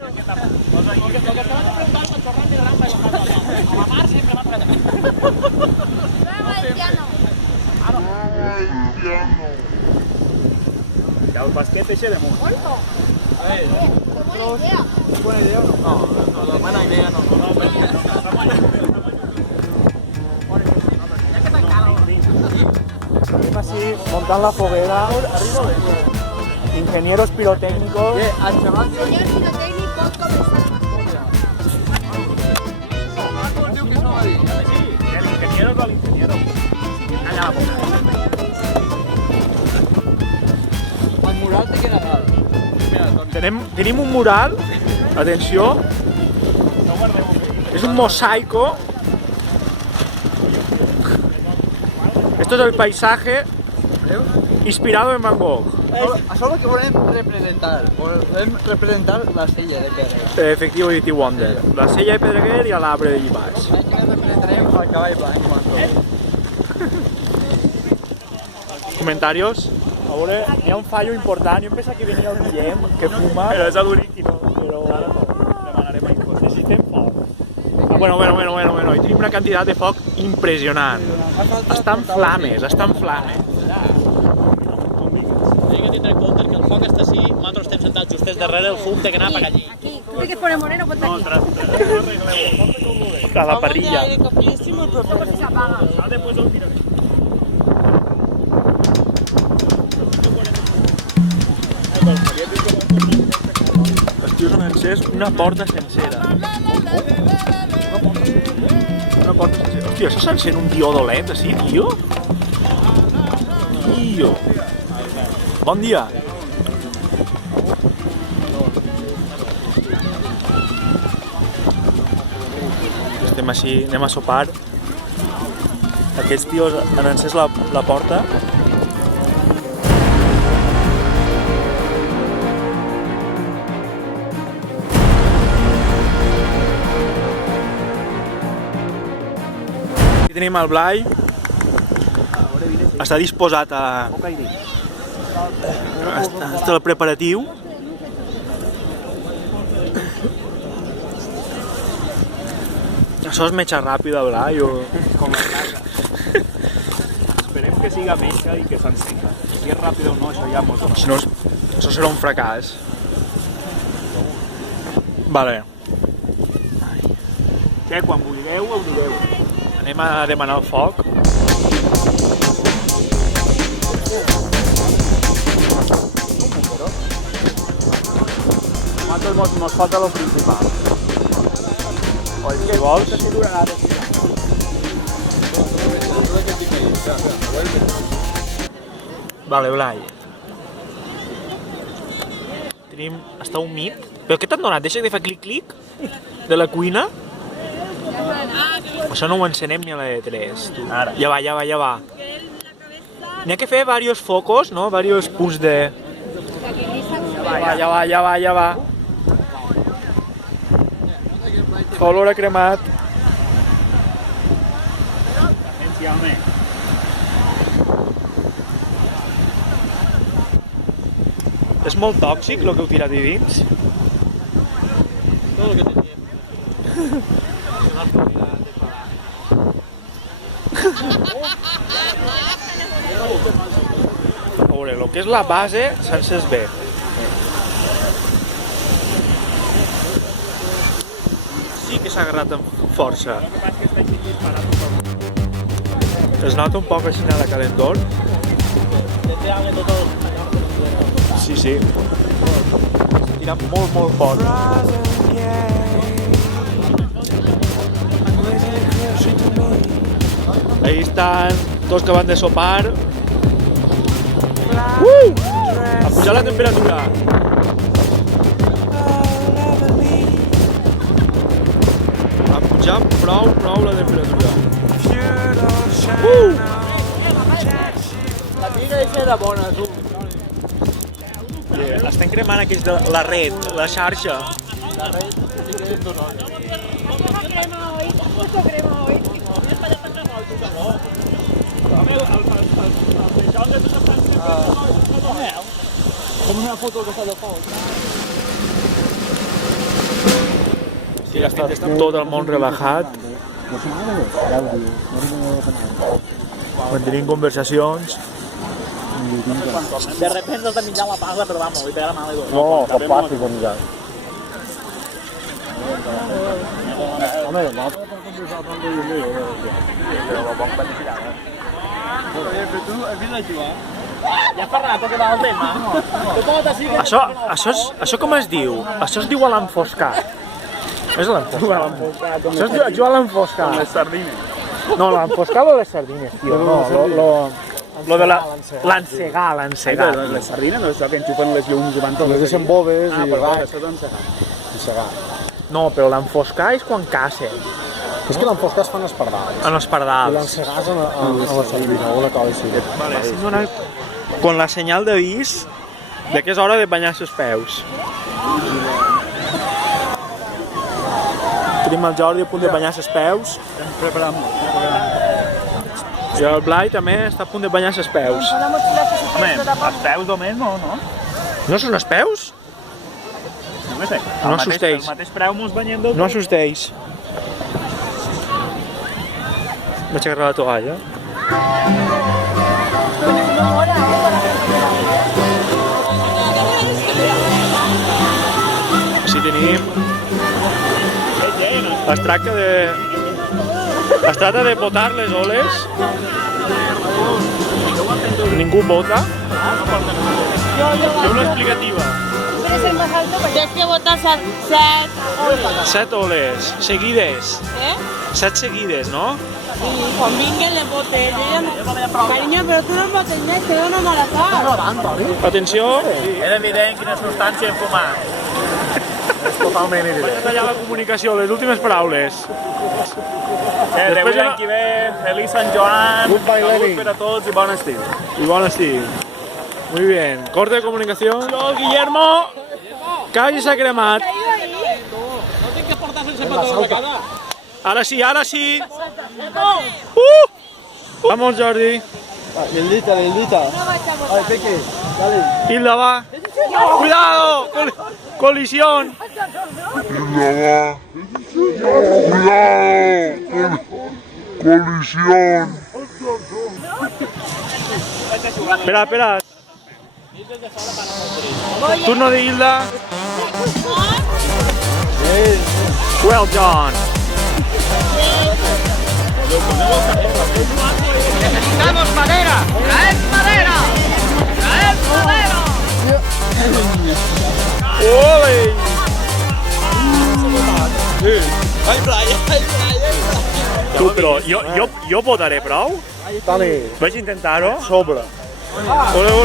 I el basquet eixe damunt. Buena idea o no? No, buena idea no. Estem así montando la foguera. Ingenieros pirotécnicos. Señor pirotécnico, ¿El ingeniero o el ingeniero? Allá la boca. El mural te queda mal. Tenim un mural, atenció, és un mosaico. Esto es el paisaje inspirado en Van Gogh. Això és el que volem representar. Volem representar la sella de pedra. Efectivity Wonder. La sella de Pedreguer i l'arbre de Llibàs. Més que representarem el cavall blanc. Comentarios? A veure, hi ha un fallo important. Jo em pensava que venia el Guillem, que fuma. Però és l'únic i no. Però ara no. Demanarem a Info. Necessitem foc. Bueno. I tenim una quantitat de foc impressionant. Està en flames, està en flames. Hay que tindre en compte que el foc està així, nosaltres estem sentats justets darrere, el fum té que anar a pagar allí. aquí. Tú que pone moreno, ponte aquí. A la parrilla. Porque se apaga. Els tios han encès una porta sencera. Una porta sencera. Hòstia, això s'encén un diodolent, així, tio? Tio. Bon dia. Estem així, anem a sopar. Aquests tios han encès la porta. Aquí tenim el Blai. Està disposat a... Està el preparatiu. Això és metge ràpida, Blai, o... Com la casa. Esperem que siga metge i que s'encega. Si és ràpid o no, això ja mos dona. Si no, això serà un fracàs. Vale. Què, quan vulgueu, ho direu. Anem a demanar el foc. Nosaltres mos falta lo principal. Si vols. Vale, Blai. Tenim... Està humit. Però què t'han donat? Deixa de fer clic-clic? De la cuina? Això no ho encenem ni a la de 3. Ara. Ja va. N'hi ha que fer diversos focos, no? Diversos punts de... Ja va. Fa olor a cremat. Paciència, home. És molt tòxic el que heu tirat i dins? Tot el que teníem. A veure, el que és la base s'ha encès bé. Sí que s'ha agarrat amb força. Es nota un poc així la calentor. Sí. S'ha tirat molt fort. Ahí estan tots que van de sopar. A pujar la temperatura. A pujar prou la temperatura. La piga eixa era bona, tu. Estem cremant aquells de la red, la xarxa. La red, si queden dos hores. Mucho crema hoy. Com una foto que fa de foc. Tot el món relaxat. Mantenim conversacions. De repente has de mitjar la pasa, però vamos, li pega la mà a l'Edu. No, fa fàcil com ja. Home, no. Ja fa rato que va el tema. Això com es diu? Això es diu a l'enfoscar. És l'enfoscar. Això es diu a jugar a l'enfoscar. Les sardines. No, l'enfoscar o les sardines, tio. No, lo de l'encegar, l'encegar. Les sardines, no és això que enxufen les llums i van tot. Les deixen boves i però rac. això és encegar. Encegar. No, però l'enfoscar és quan cacen. És que l'enfoscar es fan els pardals. En els I pardals. l'encegar és a la sardina, o una cosa així. Vale, estic donant con la senyal d'avís de que és hora de banyar-se els peus. Tenim el Jordi a punt de banyar-se els peus. Estem preparant. I el Blai també està a punt de banyar-se els peus. Con la mochila que se Home, puede tapar. els peus o més no, no? No són els peus? No què sé. No assustéis. El mateix preu mos banyem del No assustéis. Vaig agarrar la toalla. Així tenim. Es tracta de botar les oles. Ningú bota. Té una explicativa. ¿Quieres ser más alto? Tienes que botar 7 olas. 7 oles seguides. ¿Eh? 7 seguides, no? Y Juan Miguel le bote. Cariño, pero tú no botes més, te doy una mala cara. Atenció. Era evident quina substància hem fumat. Totalment Vaig evident. tallar la comunicació, les últimes paraules. D'avui Després l'any que ve, Feliç Sant Joan, Goodbye, salut Lenin. per a tots i bon estiu. Y bon estiu. Muy bien. Corte de comunicación. ¡No, Guillermo! Calle se ha cremat. No tinc que portar sense pantaló de cara. Ahora sí, ahora sí. Vamos, Jordi. Lildita. Ay, Peque, dale. Hilda va. ¡Cuidado! Colisión. Colisión. Espera. Turno de Hilda. Well done. Necesitamos madera. ¡Traed madera! ¡Traed madera! ¡Ole! Tu, però jo votaré prou? Dale. Vaig intentar-ho. Sobre. Ole!